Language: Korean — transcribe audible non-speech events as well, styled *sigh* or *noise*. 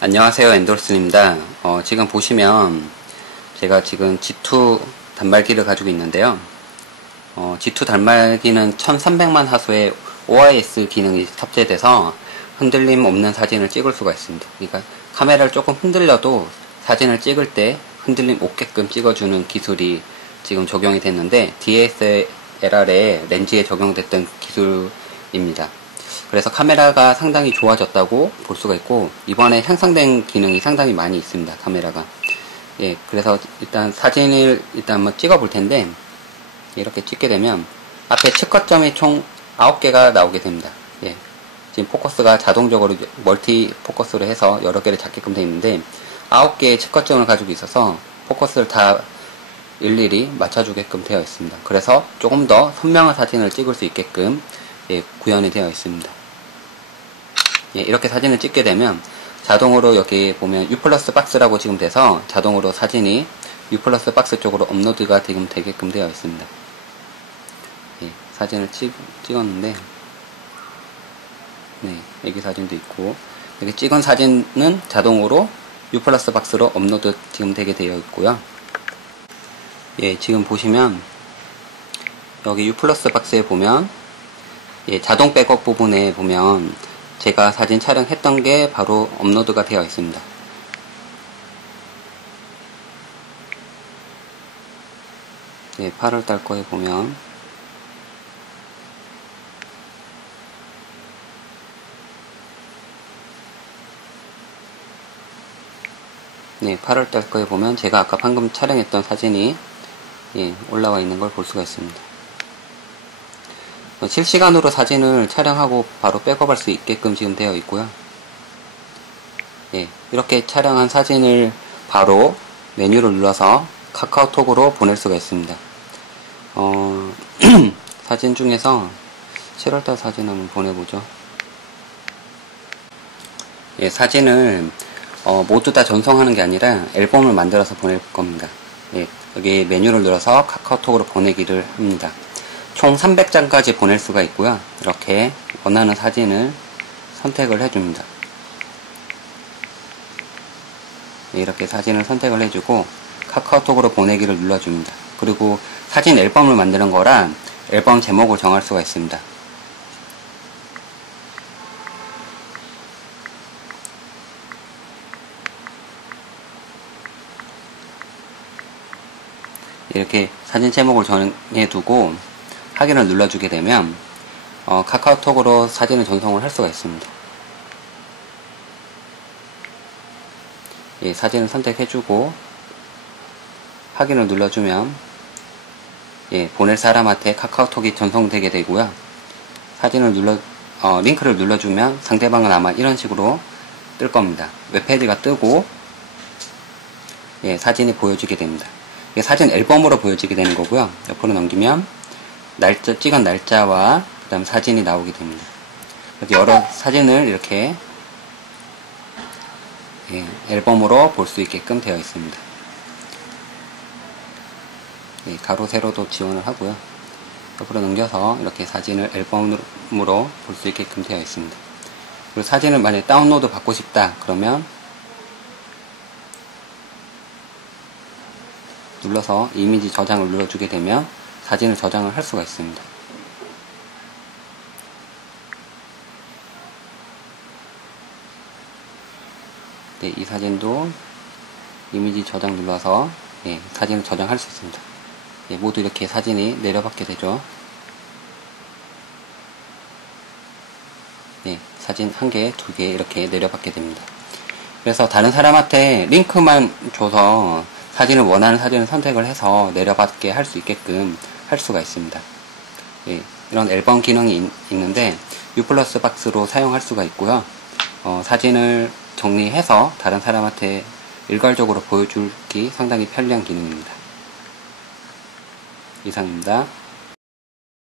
안녕하세요 엔돌슨입니다. 어, 지금 보시면 제가 지금 G2 단말기를 가지고 있는데요. 어, G2 단말기는 1300만 화소의 OIS 기능이 탑재돼서 흔들림 없는 사진을 찍을 수가 있습니다. 그러니까 카메라를 조금 흔들려도 사진을 찍을 때 흔들림 없게끔 찍어주는 기술이 지금 적용이 됐는데 DSLR의 렌즈에 적용됐던 기술입니다 그래서 카메라가 상당히 좋아졌다고 볼 수가 있고 이번에 향상된 기능이 상당히 많이 있습니다 카메라가. 예 그래서 일단 사진을 일단 한번 찍어 볼 텐데 이렇게 찍게 되면 앞에 측거점이 총 9개가 나오게 됩니다. 예 지금 포커스가 자동적으로 멀티 포커스로 해서 여러 개를 잡게끔 되어 있는데 9개의 측거점을 가지고 있어서 포커스를 다 일일이 맞춰주게끔 되어 있습니다. 그래서 조금 더 선명한 사진을 찍을 수 있게끔 예, 구현이 되어 있습니다 예, 이렇게 사진을 찍게 되면 자동으로 여기 보면 U 플러스 박스라고 지금 돼서 자동으로 사진이 U 플러스 박스 쪽으로 업로드가 지금 되게끔 되어 있습니다. 예, 사진을 찍, 찍었는데 네, 여기 사진도 있고 여기 찍은 사진은 자동으로 U 플러스 박스로 업로드 지금 되게 되어 있고요. 예, 지금 보시면 여기 U 플러스 박스에 보면 예, 자동 백업 부분에 보면 제가 사진 촬영했던 게 바로 업로드가 되어 있습니다. 네, 8월달 거에 보면 네, 8월달 거에 보면 제가 아까 방금 촬영했던 사진이 예, 올라와 있는 걸 볼 수가 있습니다. 실시간으로 사진을 촬영하고 바로 백업할 수 있게끔 지금 되어 있고요. 예, 이렇게 촬영한 사진을 바로 메뉴를 눌러서 카카오톡으로 보낼 수가 있습니다. 어, *clears throat* 사진 중에서 7월달 사진 한번 보내보죠. 예, 사진을 어, 모두 다 전송하는 게 아니라 앨범을 만들어서 보낼 겁니다. 예, 여기 메뉴를 눌러서 카카오톡으로 보내기를 합니다. 총 300장까지 보낼 수가 있고요. 이렇게 원하는 사진을 선택을 해줍니다. 네, 이렇게 사진을 선택을 해주고 카카오톡으로 보내기를 눌러줍니다. 그리고 사진 앨범을 만드는 거라 앨범 제목을 정할 수가 있습니다. 이렇게 사진 제목을 정해두고 확인을 눌러주게 되면 어, 카카오톡으로 사진을 전송을 할 수가 있습니다. 예, 사진을 선택해주고 확인을 눌러주면 예, 보낼 사람한테 카카오톡이 전송되게 되고요. 사진을 눌러 어, 링크를 눌러주면 상대방은 아마 이런 식으로 뜰 겁니다. 웹페이지가 뜨고 예, 사진이 보여지게 됩니다. 사진 앨범으로 보여지게 되는 거고요. 옆으로 넘기면 날짜, 찍은 날짜와 그 다음 사진이 나오게 됩니다. 여기 여러 사진을 이렇게 예, 앨범으로 볼 수 있게끔 되어 있습니다. 예, 가로 세로도 지원을 하고요. 옆으로 넘겨서 이렇게 사진을 앨범으로 볼 수 있게끔 되어 있습니다. 그리고 사진을 만약에 다운로드 받고 싶다 그러면 눌러서 이미지 저장을 눌러주게 되면 사진을 저장을 할 수가 있습니다. 네, 이 사진도 이미지 저장 눌러서 네, 사진을 저장할 수 있습니다. 네, 모두 이렇게 사진이 내려받게 되죠. 네, 사진 한 개, 두 개 이렇게 내려받게 됩니다. 그래서 다른 사람한테 링크만 줘서 사진을 원하는 사진을 선택을 해서 내려받게 할 수 있게끔 할 수가 있습니다. 예, 이런 앨범 기능이 있, 는데 U 플러스 박스로 사용할 수가 있고요. 어, 사진을 정리해서 다른 사람한테 일괄적으로 보여주기 상당히 편리한 기능입니다. 이상입니다.